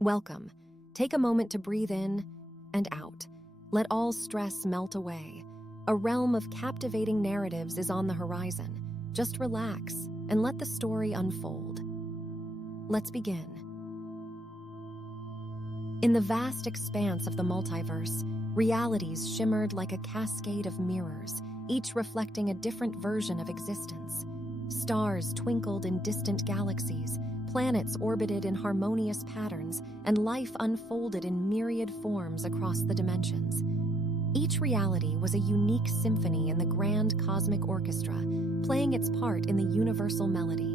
Welcome. Take a moment to breathe in and out. Let all stress melt away. A realm of captivating narratives is on the horizon. Just relax and let the story unfold. Let's begin. In the vast expanse of the multiverse, realities shimmered like a cascade of mirrors, each reflecting a different version of existence. Stars twinkled in distant galaxies, planets orbited in harmonious patterns, and life unfolded in myriad forms across the dimensions. Each reality was a unique symphony in the grand cosmic orchestra, playing its part in the universal melody.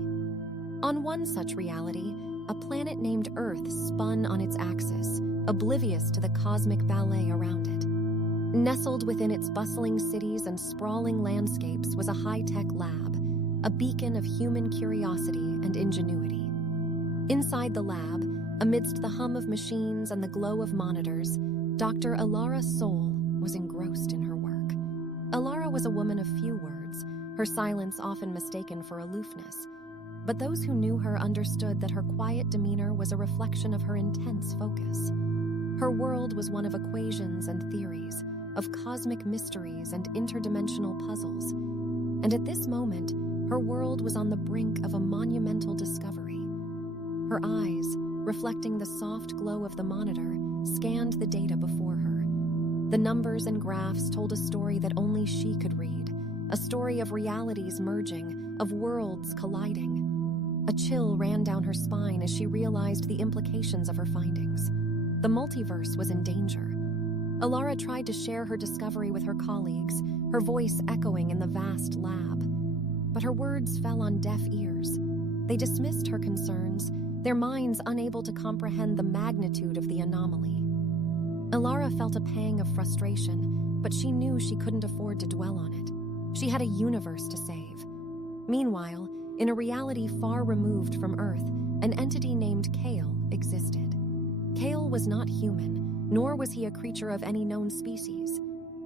On one such reality, a planet named Earth spun on its axis, oblivious to the cosmic ballet around it. Nestled within its bustling cities and sprawling landscapes was a high-tech lab, a beacon of human curiosity and ingenuity. Inside the lab, amidst the hum of machines and the glow of monitors, Dr. Alara Soul was engrossed in her work. Alara was a woman of few words, her silence often mistaken for aloofness. But those who knew her understood that her quiet demeanor was a reflection of her intense focus. Her world was one of equations and theories, of cosmic mysteries and interdimensional puzzles. And at this moment, her world was on the brink of a monumental discovery. Her eyes, reflecting the soft glow of the monitor, scanned the data before her. The numbers and graphs told a story that only she could read, a story of realities merging, of worlds colliding. A chill ran down her spine as she realized the implications of her findings. The multiverse was in danger. Alara tried to share her discovery with her colleagues, her voice echoing in the vast lab. But her words fell on deaf ears. They dismissed her concerns, their minds unable to comprehend the magnitude of the anomaly. Alara felt a pang of frustration, but she knew she couldn't afford to dwell on it. She had a universe to save. Meanwhile, in a reality far removed from Earth, an entity named Kale existed. Kale was not human, nor was he a creature of any known species.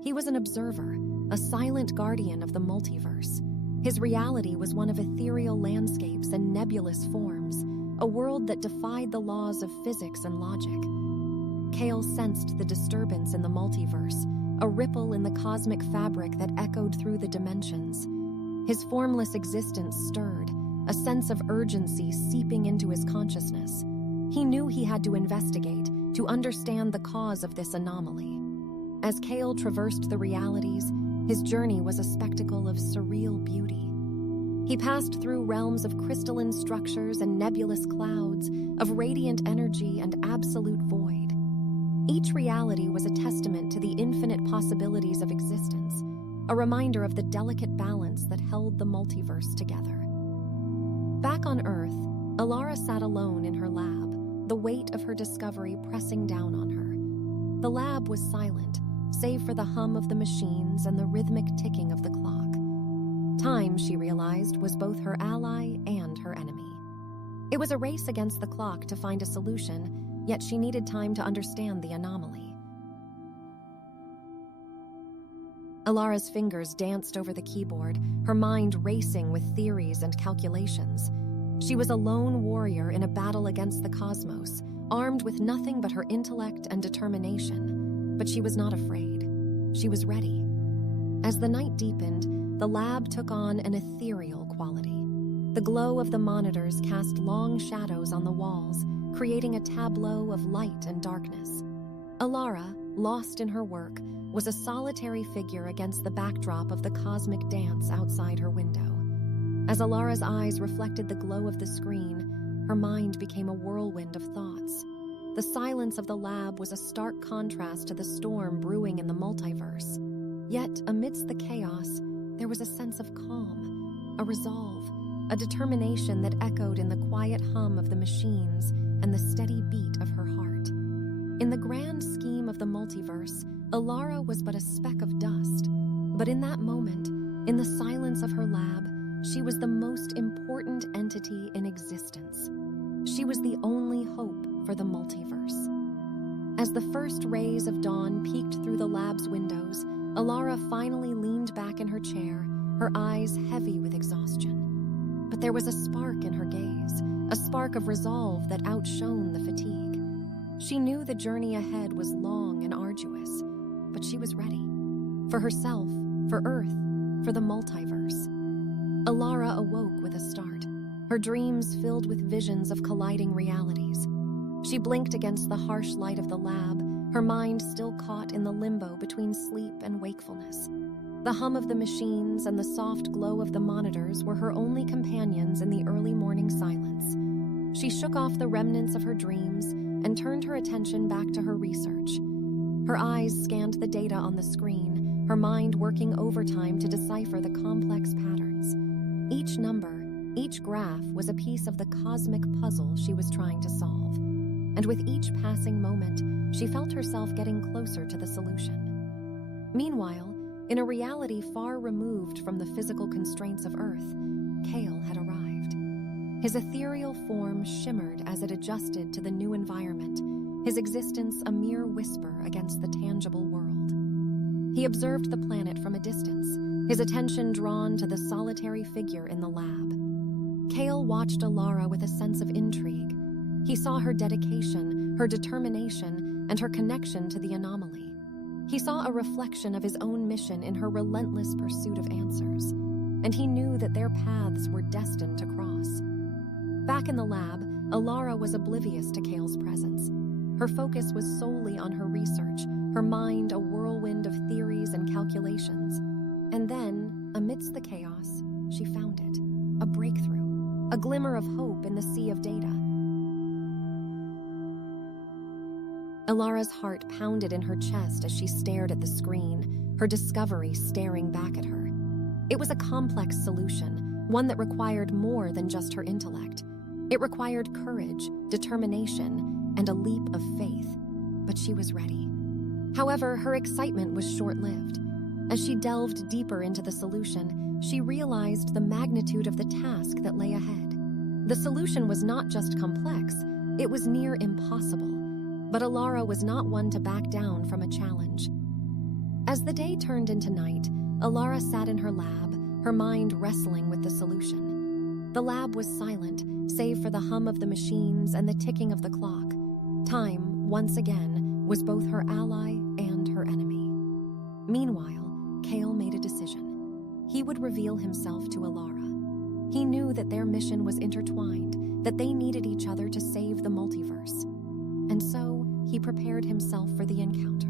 He was an observer, a silent guardian of the multiverse. His reality was one of ethereal landscapes and nebulous forms, a world that defied the laws of physics and logic. Kale sensed the disturbance in the multiverse, a ripple in the cosmic fabric that echoed through the dimensions. His formless existence stirred, a sense of urgency seeping into his consciousness. He knew he had to investigate, to understand the cause of this anomaly. As Kale traversed the realities, his journey was a spectacle of surreal beauty. He passed through realms of crystalline structures and nebulous clouds, of radiant energy and absolute void. Each reality was a testament to the infinite possibilities of existence, a reminder of the delicate balance that held the multiverse together. Back on Earth, Alara sat alone in her lab, the weight of her discovery pressing down on her. The lab was silent, save for the hum of the machines and the rhythmic ticking of the clock. Time, she realized, was both her ally and her enemy. It was a race against the clock to find a solution, yet she needed time to understand the anomaly. Alara's fingers danced over the keyboard, her mind racing with theories and calculations. She was a lone warrior in a battle against the cosmos, armed with nothing but her intellect and determination. But she was not afraid. She was ready. As the night deepened, the lab took on an ethereal quality. The glow of the monitors cast long shadows on the walls, creating a tableau of light and darkness. Alara, lost in her work, was a solitary figure against the backdrop of the cosmic dance outside her window. As Alara's eyes reflected the glow of the screen, her mind became a whirlwind of thoughts. The silence of the lab was a stark contrast to the storm brewing in the multiverse. Yet, amidst the chaos, there was a sense of calm, a resolve, a determination that echoed in the quiet hum of the machines and the steady beat of her heart. In the grand scheme of the multiverse, Alara was but a speck of dust, but in that moment, in the silence of her lab, she was the most important entity in existence. She was the only hope for the multiverse. As the first rays of dawn peeked through the lab's windows, Alara finally leaned back in her chair, her eyes heavy with exhaustion. But there was a spark in her gaze, a spark of resolve that outshone the fatigue. She knew the journey ahead was long and arduous, but she was ready. For herself, for Earth, for the multiverse. Alara awoke with a start, her dreams filled with visions of colliding realities. She blinked against the harsh light of the lab, her mind still caught in the limbo between sleep and wakefulness. The hum of the machines and the soft glow of the monitors were her only companions in the early morning silence. She shook off the remnants of her dreams and turned her attention back to her research. Her eyes scanned the data on the screen, her mind working overtime to decipher the complex patterns. Each number, each graph was a piece of the cosmic puzzle she was trying to solve. And with each passing moment, she felt herself getting closer to the solution. Meanwhile, in a reality far removed from the physical constraints of Earth, Kale had arrived. His ethereal form shimmered as it adjusted to the new environment, his existence a mere whisper against the tangible world. He observed the planet from a distance, his attention drawn to the solitary figure in the lab. Kale watched Alara with a sense of intrigue. He saw her dedication, her determination, and her connection to the anomaly. He saw a reflection of his own mission in her relentless pursuit of answers, and he knew that their paths were destined to cross. Back in the lab, Alara was oblivious to Kale's presence. Her focus was solely on her research, her mind a whirlwind of theories and calculations. And then, amidst the chaos, she found it. A breakthrough, a glimmer of hope in the sea of data. Alara's heart pounded in her chest as she stared at the screen, her discovery staring back at her. It was a complex solution, one that required more than just her intellect. It required courage, determination, and a leap of faith. But she was ready. However, her excitement was short-lived. As she delved deeper into the solution, she realized the magnitude of the task that lay ahead. The solution was not just complex, it was near impossible. But Alara was not one to back down from a challenge. As the day turned into night, Alara sat in her lab, her mind wrestling with the solution. The lab was silent, save for the hum of the machines and the ticking of the clock. Time, once again, was both her ally and her enemy. Meanwhile, Kale made a decision. He would reveal himself to Alara. He knew that their mission was intertwined, that they needed each other to save the multiverse. And so, he prepared himself for the encounter,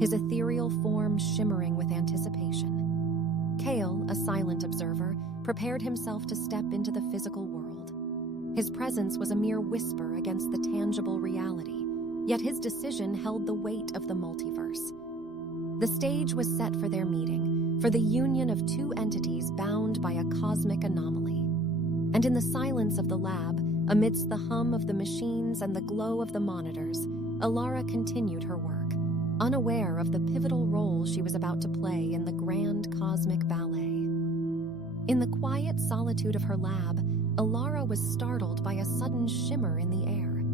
his ethereal form shimmering with anticipation. Kale, a silent observer, prepared himself to step into the physical world. His presence was a mere whisper against the tangible reality, yet his decision held the weight of the multiverse. The stage was set for their meeting, for the union of two entities bound by a cosmic anomaly. And in the silence of the lab, amidst the hum of the machines and the glow of the monitors, Alara continued her work, unaware of the pivotal role she was about to play in the grand cosmic ballet. In the quiet solitude of her lab, Alara was startled by a sudden shimmer in the air.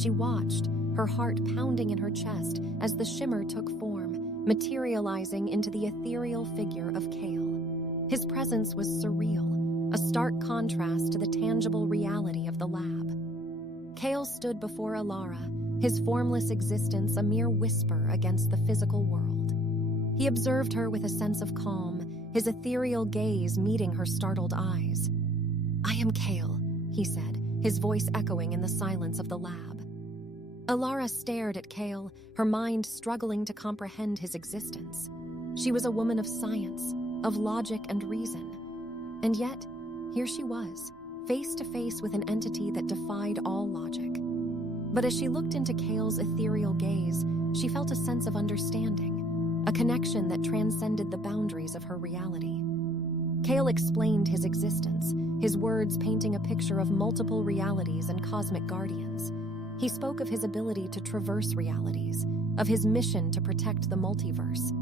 She watched, her heart pounding in her chest as the shimmer took form, materializing into the ethereal figure of Kale. His presence was surreal, a stark contrast to the tangible reality of the lab. Kale stood before Alara, his formless existence a mere whisper against the physical world. He observed her with a sense of calm, his ethereal gaze meeting her startled eyes. "I am Kale," he said, his voice echoing in the silence of the lab. Alara stared at Kale, her mind struggling to comprehend his existence. She was a woman of science, of logic and reason. And yet, here she was, face to face with an entity that defied all logic. But as she looked into Kale's ethereal gaze, she felt a sense of understanding, a connection that transcended the boundaries of her reality. Kale explained his existence, his words painting a picture of multiple realities and cosmic guardians. He spoke of his ability to traverse realities, of his mission to protect the multiverse.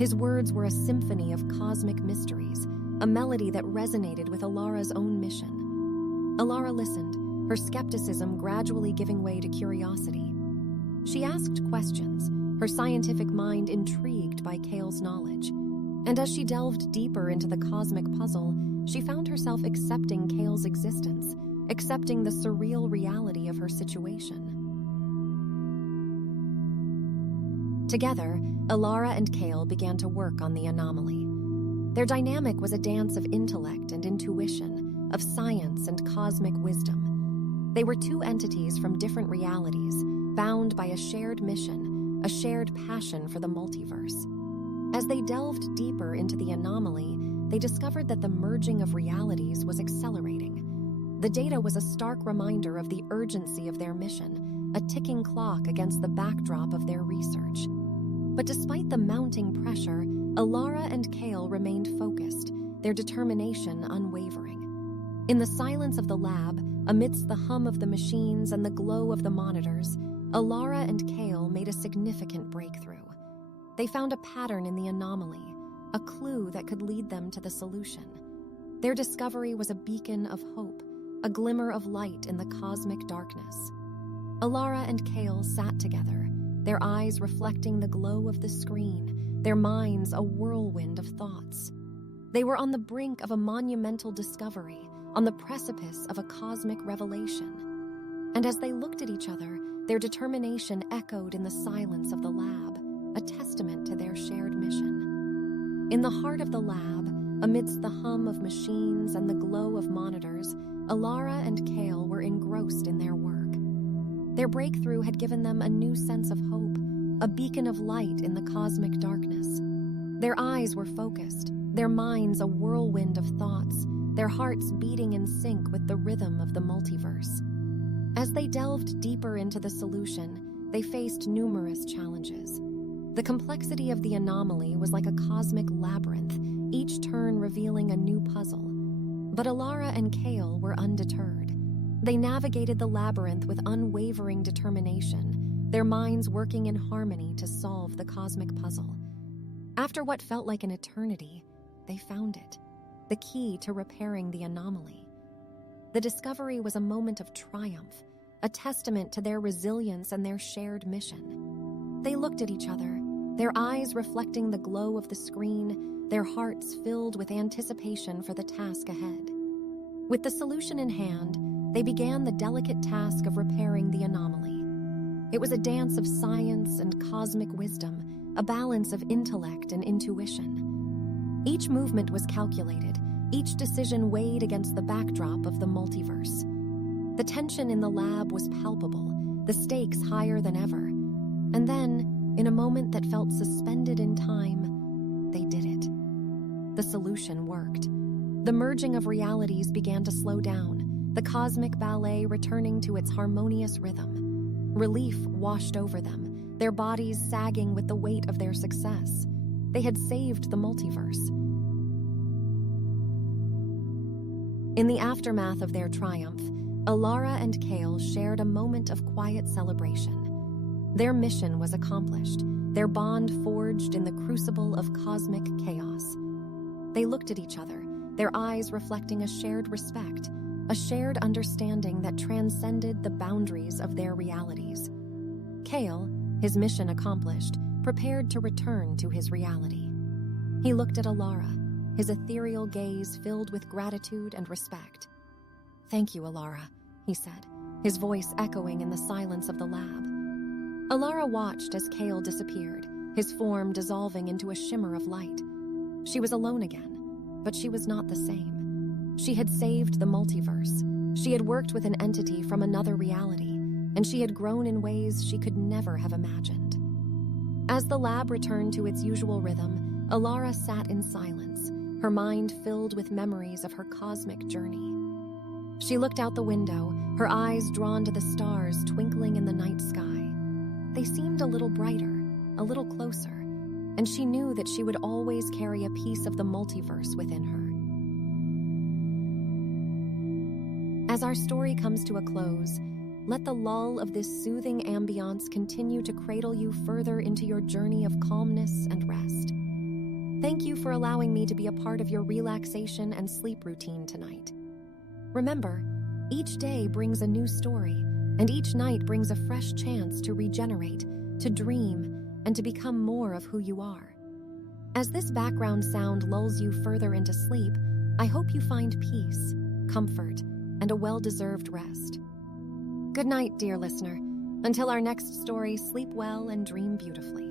His words were a symphony of cosmic mysteries, a melody that resonated with Alara's own mission. Alara listened, her skepticism gradually giving way to curiosity. She asked questions, her scientific mind intrigued by Kale's knowledge. And as she delved deeper into the cosmic puzzle, she found herself accepting Kale's existence, accepting the surreal reality of her situation. Together, Alara and Kale began to work on the anomaly. Their dynamic was a dance of intellect and intuition, of science and cosmic wisdom. They were two entities from different realities, bound by a shared mission, a shared passion for the multiverse. As they delved deeper into the anomaly, they discovered that the merging of realities was accelerating. The data was a stark reminder of the urgency of their mission, a ticking clock against the backdrop of their research. But despite the mounting pressure, Alara and Kale remained focused, their determination unwavering. In the silence of the lab, amidst the hum of the machines and the glow of the monitors, Alara and Kale made a significant breakthrough. They found a pattern in the anomaly, a clue that could lead them to the solution. Their discovery was a beacon of hope, a glimmer of light in the cosmic darkness. Alara and Kale sat together, their eyes reflecting the glow of the screen, their minds a whirlwind of thoughts. They were on the brink of a monumental discovery, on the precipice of a cosmic revelation. And as they looked at each other, their determination echoed in the silence of the lab, a testament to their shared mission. In the heart of the lab, amidst the hum of machines and the glow of monitors, Alara and Kale were engrossed in their work. Their breakthrough had given them a new sense of hope, a beacon of light in the cosmic darkness. Their eyes were focused, their minds a whirlwind of thoughts, their hearts beating in sync with the rhythm of the multiverse. As they delved deeper into the solution, they faced numerous challenges. The complexity of the anomaly was like a cosmic labyrinth, each turn revealing a new puzzle. But Alara and Kale were undeterred. They navigated the labyrinth with unwavering determination, their minds working in harmony to solve the cosmic puzzle. After what felt like an eternity, they found it, the key to repairing the anomaly. The discovery was a moment of triumph, a testament to their resilience and their shared mission. They looked at each other, their eyes reflecting the glow of the screen, their hearts filled with anticipation for the task ahead. With the solution in hand, they began the delicate task of repairing the anomaly. It was a dance of science and cosmic wisdom, a balance of intellect and intuition. Each movement was calculated, each decision weighed against the backdrop of the multiverse. The tension in the lab was palpable, the stakes higher than ever. And then, in a moment that felt suspended in time, they did it. The solution worked. The merging of realities began to slow down, the cosmic ballet returning to its harmonious rhythm. Relief washed over them, their bodies sagging with the weight of their success. They had saved the multiverse. In the aftermath of their triumph, Alara and Kale shared a moment of quiet celebration. Their mission was accomplished, their bond forged in the crucible of cosmic chaos. They looked at each other, their eyes reflecting a shared respect, a shared understanding that transcended the boundaries of their realities. Kale, his mission accomplished, prepared to return to his reality. He looked at Alara, his ethereal gaze filled with gratitude and respect. "Thank you, Alara," he said, his voice echoing in the silence of the lab. Alara watched as Kale disappeared, his form dissolving into a shimmer of light. She was alone again, but she was not the same. She had saved the multiverse. She had worked with an entity from another reality, and she had grown in ways she could never have imagined. As the lab returned to its usual rhythm, Alara sat in silence, her mind filled with memories of her cosmic journey. She looked out the window, her eyes drawn to the stars twinkling in the night sky. They seemed a little brighter, a little closer, and she knew that she would always carry a piece of the multiverse within her. As our story comes to a close, let the lull of this soothing ambiance continue to cradle you further into your journey of calmness and rest. Thank you for allowing me to be a part of your relaxation and sleep routine tonight. Remember, each day brings a new story, and each night brings a fresh chance to regenerate, to dream, and to become more of who you are. As this background sound lulls you further into sleep, I hope you find peace, comfort, and a well-deserved rest. Good night, dear listener. Until our next story, sleep well and dream beautifully.